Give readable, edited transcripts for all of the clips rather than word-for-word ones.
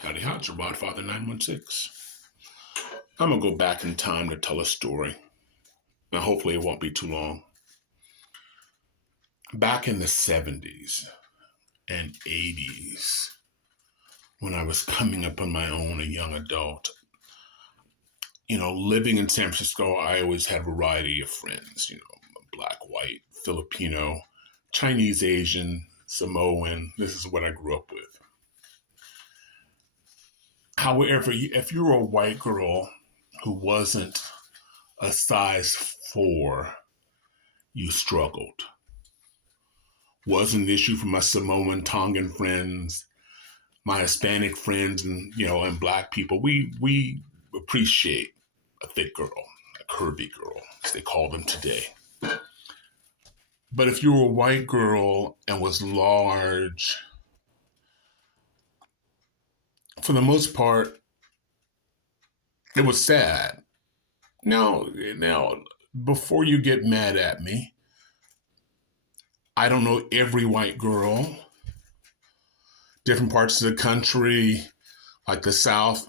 Howdy Hodge, Rodfather 916. I'm going to go back in time to tell a story. Now, hopefully, it won't be too long. Back in the 70s and 80s, when I was coming up on my own, a young adult, living in San Francisco, I always had a variety of friends, black, white, Filipino, Chinese, Asian, Samoan. This is what I grew up with. However, if you were a white girl who wasn't a size 4, you struggled. Was an issue for my Samoan, Tongan friends, my Hispanic friends, and black people. We appreciate a thick girl, a curvy girl, as they call them today. But if you were a white girl and was large, for the most part, it was sad. Now, before you get mad at me, I don't know every white girl. Different parts of the country, like the South,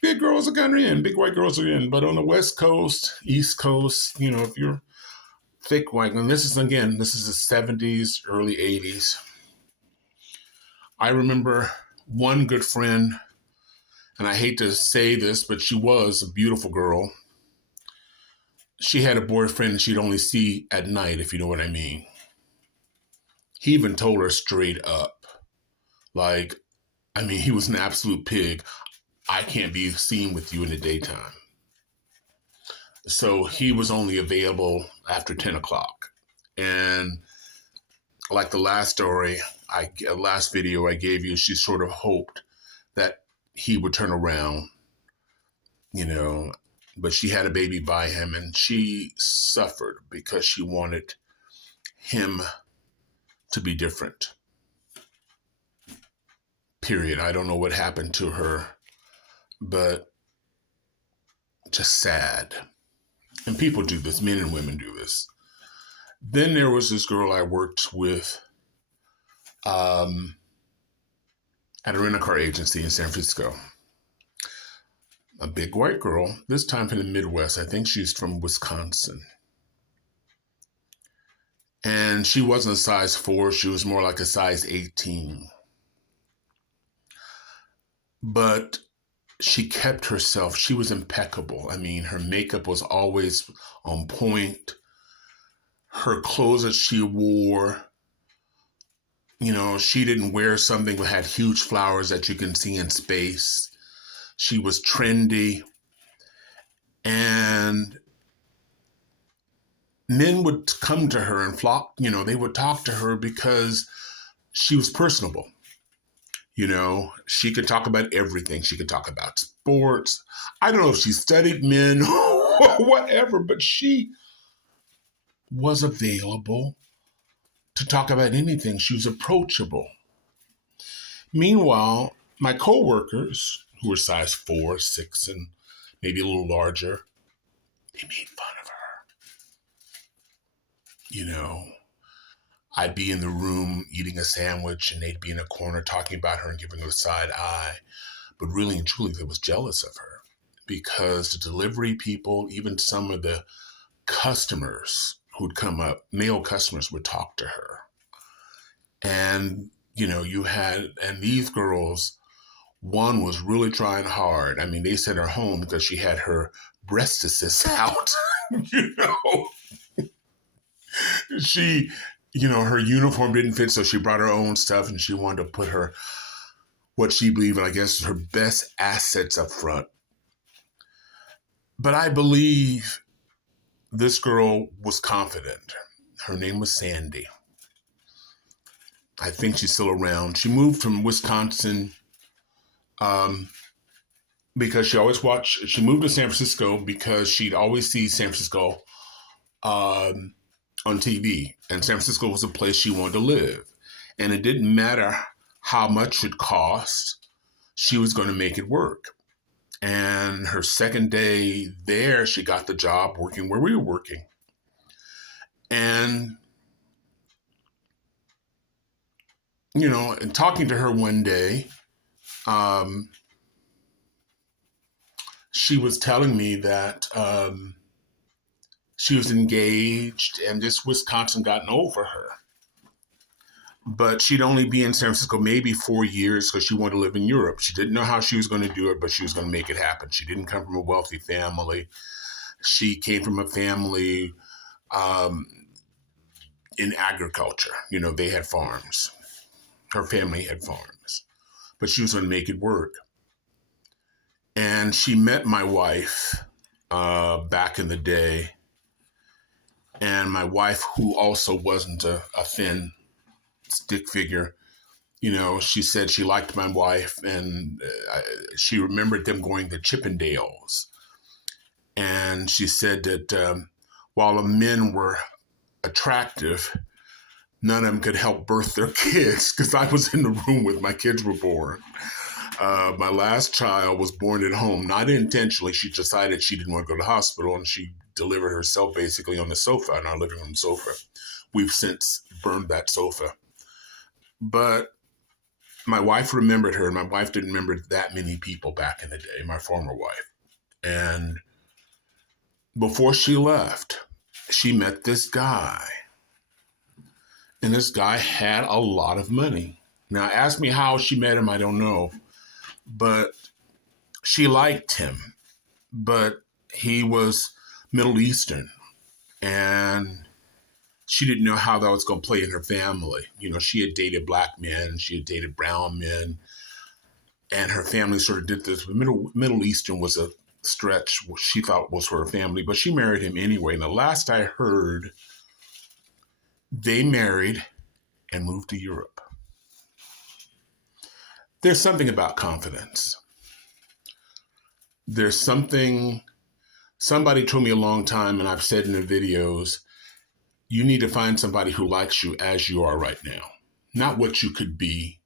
big girls are kind of in, big white girls are in. But on the West Coast, East Coast, if you're thick white, and this is the 70s, early 80s. I remember one good friend, and I hate to say this, but she was a beautiful girl. She had a boyfriend she'd only see at night, if you know what I mean. He even told her straight up, he was an absolute pig. I can't be seen with you in the daytime. So he was only available after 10 o'clock. And like the last video I gave you, she sort of hoped that he would turn around, but she had a baby by him and she suffered because she wanted him to be different. Period. I don't know what happened to her, but just sad. And people do this, men and women do this. Then there was this girl I worked with at a rent-a-car agency in San Francisco. A big white girl, this time from the Midwest. I think she's from Wisconsin. And she wasn't a size 4. She was more like a size 18. But she kept herself. She was impeccable. Her makeup was always on point. Her clothes that she wore, she didn't wear something that had huge flowers that you can see in space. She was trendy. And men would come to her and flock, they would talk to her because she was personable. She could talk about everything. She could talk about sports. I don't know if she studied men or whatever, but she was available to talk about anything. She was approachable. Meanwhile, my coworkers, who were size 4, 6, and maybe a little larger, they made fun of her. I'd be in the room eating a sandwich and they'd be in a corner talking about her and giving her a side eye. But really and truly, they was jealous of her because the delivery people, even some of the customers who'd come up, male customers would talk to her. And, and these girls, one was really trying hard. They sent her home because she had her breastises out, She, her uniform didn't fit, so she brought her own stuff and she wanted to put what she believed, I guess, her best assets up front. But I believe this girl was confident. Her name was Sandy. I think she's still around. She moved from Wisconsin because she moved to San Francisco because she'd always see San Francisco on TV. And San Francisco was a place she wanted to live. And it didn't matter how much it cost, she was going to make it work. And her second day there, she got the job working where we were working. And, and talking to her one day, um, she was telling me that she was engaged and this Wisconsin gotten over her. But she'd only be in San Francisco maybe 4 years because she wanted to live in Europe. She didn't know how she was going to do it, but she was going to make it happen. She didn't come from a wealthy family. She came from a family um, in agriculture. You know, they had farms. Her family had farms, but she was going to make it work. And she met my wife back in the day. And my wife, who also wasn't a thin stick figure, you know, she said she liked my wife, and she remembered them going to Chippendales. And she said that while the men were attractive, none of them could help birth their kids because I was in the room when my kids were born. My last child was born at home, not intentionally. She decided she didn't want to go to the hospital, and she delivered herself basically on the sofa, on our living room sofa. We've since burned that sofa. But my wife remembered her, and my wife didn't remember that many people back in the day, my former wife. And before she left, she met this guy. And this guy had a lot of money. Now, ask me how she met him, I don't know. But she liked him. But he was Middle Eastern. And she didn't know how that was going to play in her family. You know, she had dated black men. She had dated brown men. And her family sort of did this. Middle Eastern was a stretch she thought was for her family, but she married him anyway. And the last I heard, they married and moved to Europe. There's something about confidence. There's something, somebody told me a long time, and I've said in the videos, you need to find somebody who likes you as you are right now, not what you could be.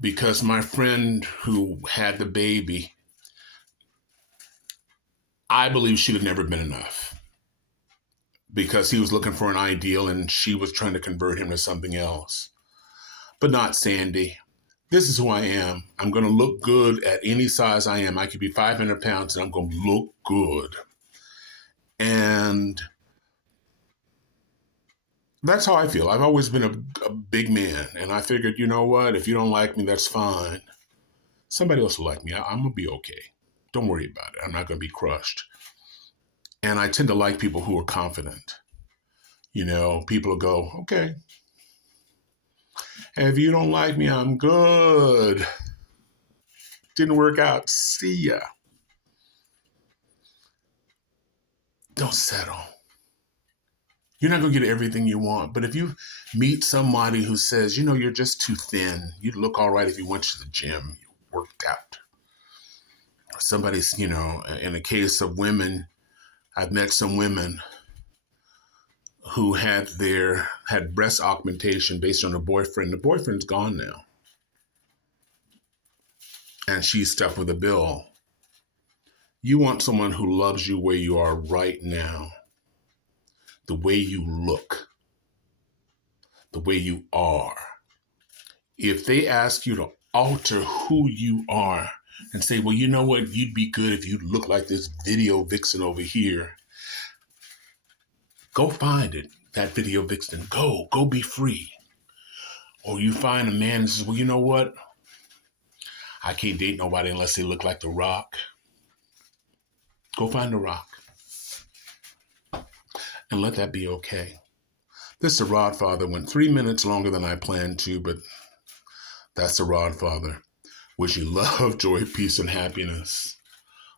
Because my friend who had the baby, I believe she'd have never been enough because he was looking for an ideal and she was trying to convert him to something else. But not Sandy. This is who I am. I'm going to look good at any size I am. I could be 500 pounds and I'm going to look good. And that's how I feel. I've always been a big man. And I figured, you know what? If you don't like me, that's fine. Somebody else will like me. I'm going to be okay. Don't worry about it. I'm not going to be crushed. And I tend to like people who are confident. You know, people will go, okay. If you don't like me, I'm good. Didn't work out. See ya. Don't settle. You're not going to get everything you want. But if you meet somebody who says, you know, you're just too thin. You'd look all right if you went to the gym. You worked out. Somebody's, you know, in the case of women, I've met some women who had breast augmentation based on a boyfriend. The boyfriend's gone now. And she's stuck with a bill. You want someone who loves you where you are right now. The way you look. The way you are. If they ask you to alter who you are and say, well, you know what? You'd be good if you look like this video vixen over here. Go find it, that video vixen. Go be free. Or you find a man and says, well, you know what? I can't date nobody unless they look like The Rock. Go find The Rock. And let that be okay. This The Rodfather went 3 minutes longer than I planned to, but that's The Rodfather. Wish you love, joy, peace, and happiness.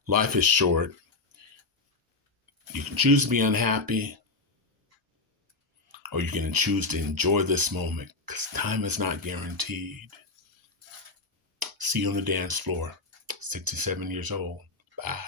Life is short. You can choose to be unhappy, or you can choose to enjoy this moment, because time is not guaranteed. See you on the dance floor, 67 years old. Bye.